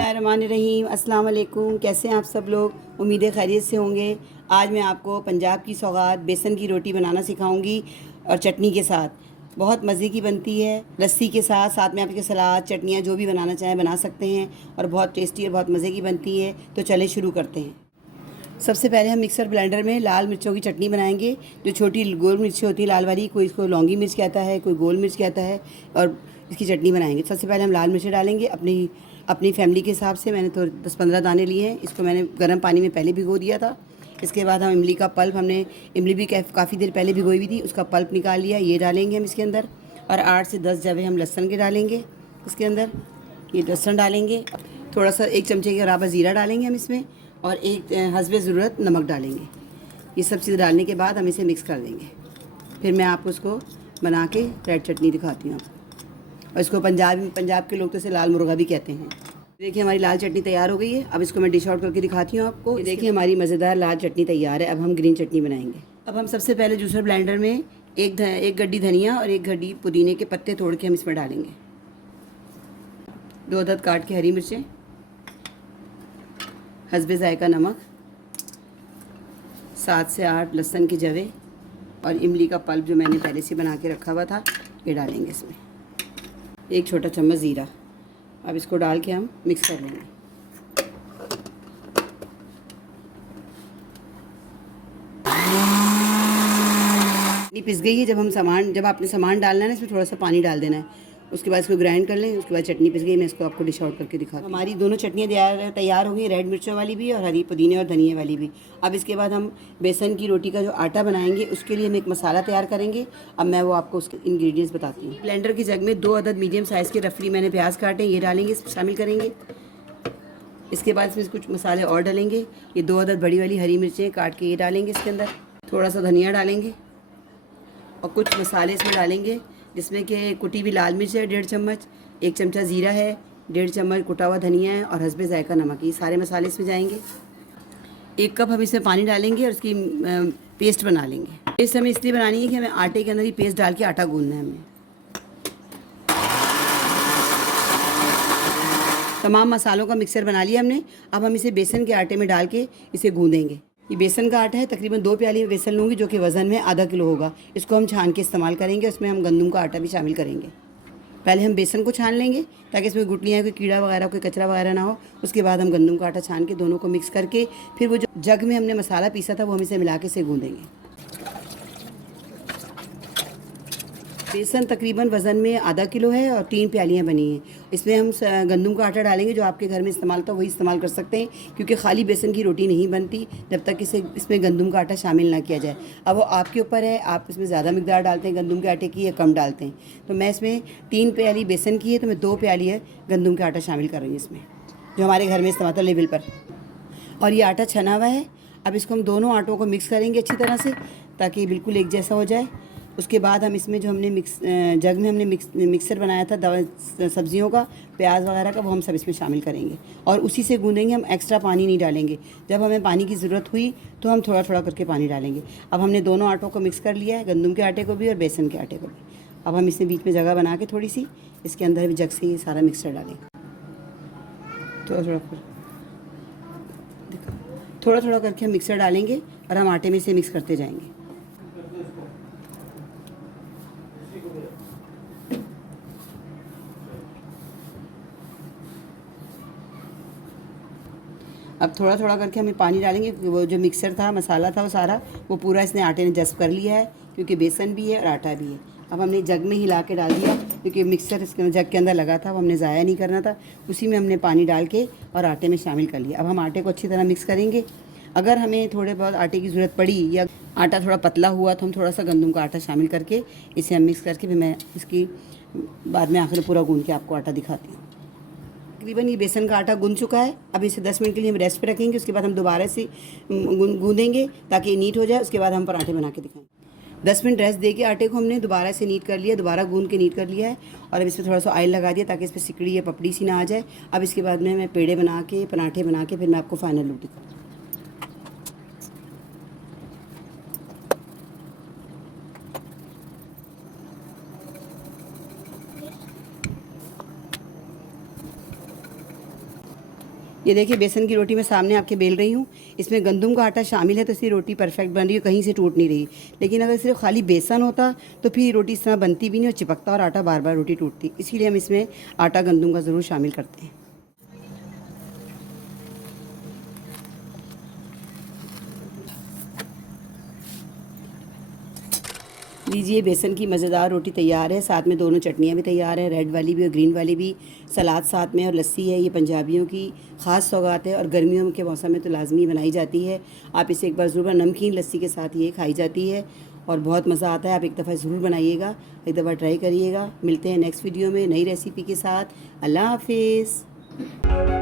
बिस्मिल्लाहिर्रहमानिर्रहीम। अस्सलाम वालेकुम। कैसे हैं आप सब लोग? उम्मीद है खैरियत से होंगे। आज मैं आपको पंजाब की सौगात बेसन की रोटी बनाना सिखाऊंगी और चटनी के साथ। बहुत मज़े की बनती है, लस्सी के साथ। साथ में आपके सलाद चटनियाँ जो भी बनाना चाहें बना सकते हैं और बहुत टेस्टी और बहुत मज़े की बनती है। तो चलें शुरू करते हैं। सबसे पहले हम मिक्सर ब्लेंडर में लाल मिर्चों की चटनी बनाएंगे। जो छोटी गोल मिर्ची होती है लाल वाली, कोई इसको लौंगी मिर्च कहता है, कोई गोल मिर्च कहता है, और इसकी चटनी बनाएंगे। सबसे पहले हम लाल मिर्च डालेंगे अपनी अपनी फैमिली के हिसाब से। मैंने तो 10-15 दाने लिए हैं। इसको मैंने गर्म पानी में पहले भिगो दिया था। इसके बाद हम इमली का पल्प, हमने इमली भी काफ़ी देर पहले भिगोई हुई थी, उसका पल्प निकाल लिया। ये डालेंगे हम इसके अंदर। और 8 से 10 जवे हम लहसुन के डालेंगे इसके अंदर। ये लहसुन डालेंगे। थोड़ा सा 1 चमचे के बराबर ज़ीरा डालेंगे हम इसमें, और एक हस्बे ज़रूरत नमक डालेंगे। ये सब चीज़ डालने के बाद हम इसे मिक्स कर देंगे। फिर मैं आपको उसको बना के रेड चटनी दिखाती हूँ आपको। और इसको पंजाब के लोग तो इसे लाल मुर्गा भी कहते हैं। देखिए हमारी लाल चटनी तैयार हो गई है। अब इसको मैं डिश आउट करके दिखाती हूँ आपको। देखिए हमारी मज़ेदार लाल चटनी तैयार है। अब हम ग्रीन चटनी बनाएंगे। अब हम सबसे पहले जूसर ब्लेंडर में एक गड्डी धनिया और एक गड्डी पुदीने के पत्ते तोड़ के हम इसमें डालेंगे। 2 अदद काट के हरी मिर्चें, हस्बे ज़ायका नमक, 7 से 8 लहसुन के जवे, और इमली का पल्प जो मैंने पहले से बना के रखा हुआ था ये डालेंगे इसमें। 1 छोटा चम्मच ज़ीरा। अब इसको डाल के हम मिक्स कर लेंगे। इतनी पिस गई है। जब आपने सामान डालना है ना, इसमें थोड़ा सा पानी डाल देना है। उसके बाद इसको ग्राइंड कर लें। उसके बाद चटनी पिस गई। मैं इसको आपको डिश आउट करके दिखाती हूँ। हमारी दोनों चटनियाँ तैयार हो गई, रेड मिर्चों वाली भी और हरी पुदीने और धनिया वाली भी। अब इसके बाद हम बेसन की रोटी का जो आटा बनाएंगे उसके लिए हम एक मसाला तैयार करेंगे। अब मैं वो आपको उसके इंग्रेडिएंट्स बताती हूँ। ब्लेंडर की जग में 2 अदद मीडियम साइज़ के रफली मैंने प्याज काटे, ये डालेंगे, शामिल करेंगे। इसके बाद इसमें कुछ मसाले और डालेंगे। ये 2 अदद बड़ी वाली हरी मिर्चें काट के ये डालेंगे इसके अंदर। थोड़ा सा धनिया डालेंगे और कुछ मसाले इसमें डालेंगे, जिसमें कि कुटी हुई लाल मिर्च है 1.5 चम्मच, 1 चमचा ज़ीरा है, 1.5 चम्मच कुटा हुआ धनिया है, और हस्बे ज़ायका नमक। ये सारे मसाले इसमें जाएंगे। 1 कप हम इसमें पानी डालेंगे और इसकी पेस्ट बना लेंगे। पेस्ट हमें इसलिए बनानी है कि हमें आटे के अंदर ही पेस्ट डाल के आटा गूंदना है हमें। तमाम मसालों का मिक्सर बना लिया हमने। अब हम इसे बेसन के आटे में डाल के इसे गूंदेंगे। ये बेसन का आटा है, तकरीबन 2 प्याली बेसन लूँगी, जो कि वज़न में आधा किलो होगा। इसको हम छान के इस्तेमाल करेंगे। उसमें हम गंदम का आटा भी शामिल करेंगे। पहले हम बेसन को छान लेंगे ताकि इसमें गुठलियाँ, कोई कीड़ा वगैरह, कोई कचरा वगैरह ना हो। उसके बाद हम गंदम का आटा छान के दोनों को मिक्स करके फिर वो जो जग में हमने मसाला पीसा था वो हम इसे मिला के इसे गूँदेंगे। बेसन तकरीबन वज़न में आधा किलो है और 3 प्यालियाँ बनी हैं। इसमें हम गंदम का आटा डालेंगे, जो आपके घर में इस्तेमाल होता है वही इस्तेमाल कर सकते हैं, क्योंकि खाली बेसन की रोटी नहीं बनती जब तक इसमें गंदम का आटा शामिल ना किया जाए। अब वो आपके ऊपर है, आप इसमें ज़्यादा मिकदार डालते हैं गंदम के आटे की या कम डालते हैं। तो मैं इसमें 3 प्याली बेसन की है, तो मैं 2 प्याली है गंदम का आटा शामिल कर रही हूँ इसमें, जो हमारे घर में इस्तेमाल होता है लेवल पर। और ये आटा छना हुआ है। अब इसको हम दोनों आटों को मिक्स करेंगे अच्छी तरह से, ताकि बिल्कुल एक जैसा हो जाए। उसके बाद हम इसमें जो हमने जग में हमने मिक्सर बनाया था सब्जियों का, प्याज वगैरह का, वो हम सब इसमें शामिल करेंगे और उसी से गूँधेंगे। हम एक्स्ट्रा पानी नहीं डालेंगे। जब हमें पानी की ज़रूरत हुई तो हम थोड़ा थोड़ा करके पानी डालेंगे। अब हमने दोनों आटों को मिक्स कर लिया है, गंदम के आटे को भी और बेसन के आटे को भी। अब हम इसमें बीच में जगह बना के थोड़ी सी इसके अंदर भी जग से ये सारा मिक्सर डालेंगे। थोड़ा थोड़ा करके हम मिक्सर डालेंगे और हम आटे में से मिक्स करते जाएंगे। अब थोड़ा थोड़ा करके हमें पानी डालेंगे। वो जो मिक्सर था, मसाला था, वो सारा वो पूरा इसने आटे ने जज़्ब कर लिया है, क्योंकि बेसन भी है और आटा भी है। अब हमने जग में हिला के डाल दिया, क्योंकि मिक्सर इसके जग के अंदर लगा था, वो हमने ज़ाया नहीं करना था। उसी में हमने पानी डाल के और आटे में शामिल कर लिया। अब हम आटे को अच्छी तरह मिक्स करेंगे। अगर हमें थोड़े बहुत आटे की ज़रूरत पड़ी या आटा थोड़ा पतला हुआ तो हम थोड़ा सा गंदम का आटा शामिल करके इसे हम मिक्स करके फिर मैं इसकी बाद में आखिर पूरा गूँध के आपको आटा दिखाती हूँ। तकरीबन ये बेसन का आटा गूंद चुका है। अब इसे 10 मिनट के लिए हम रेस्ट पे रखेंगे। उसके बाद हम दोबारा से गूंदेंगे ताकि ये नीट हो जाए। उसके बाद हम पराठे बना के दिखाएंगे। 10 मिनट रेस्ट दे के आटे को हमने दोबारा से नीट कर लिया, दोबारा गूंद के नीट कर लिया है। और अब इसमें थोड़ा सा ऑयल लगा दिया ताकि इस पर सिकड़ी या पपड़ी सी ना आ जाए। अब इसके बाद में मैं पेड़े बना के, पराठे बना के फिर मैं आपको फाइनल लुक दिखाऊँ। ये देखिए बेसन की रोटी मैं सामने आपके बेल रही हूँ। इसमें गंदम का आटा शामिल है तो इसकी रोटी परफेक्ट बन रही है, कहीं से टूट नहीं रही। लेकिन अगर सिर्फ खाली बेसन होता तो फिर रोटी इस तरह बनती भी नहीं और चिपकता और आटा बार बार रोटी टूटती। इसीलिए हम इसमें आटा गंदम का ज़रूर शामिल करते हैं। लीजिए बेसन की मज़ेदार रोटी तैयार है। साथ में दोनों चटनियाँ भी तैयार हैं, रेड वाली भी और ग्रीन वाली भी। सलाद साथ में और लस्सी है। ये पंजाबियों की ख़ास सौगात है और गर्मियों के मौसम में तो लाजमी बनाई जाती है। आप इसे एक बार ज़रूर, नमकीन लस्सी के साथ ये खाई जाती है और बहुत मज़ा आता है। आप एक दफ़ा ज़रूर बनाइएगा, एक दफ़ा ट्राई करिएगा। मिलते हैं नेक्स्ट वीडियो में नई रेसिपी के साथ। अल्लाह हाफिज़।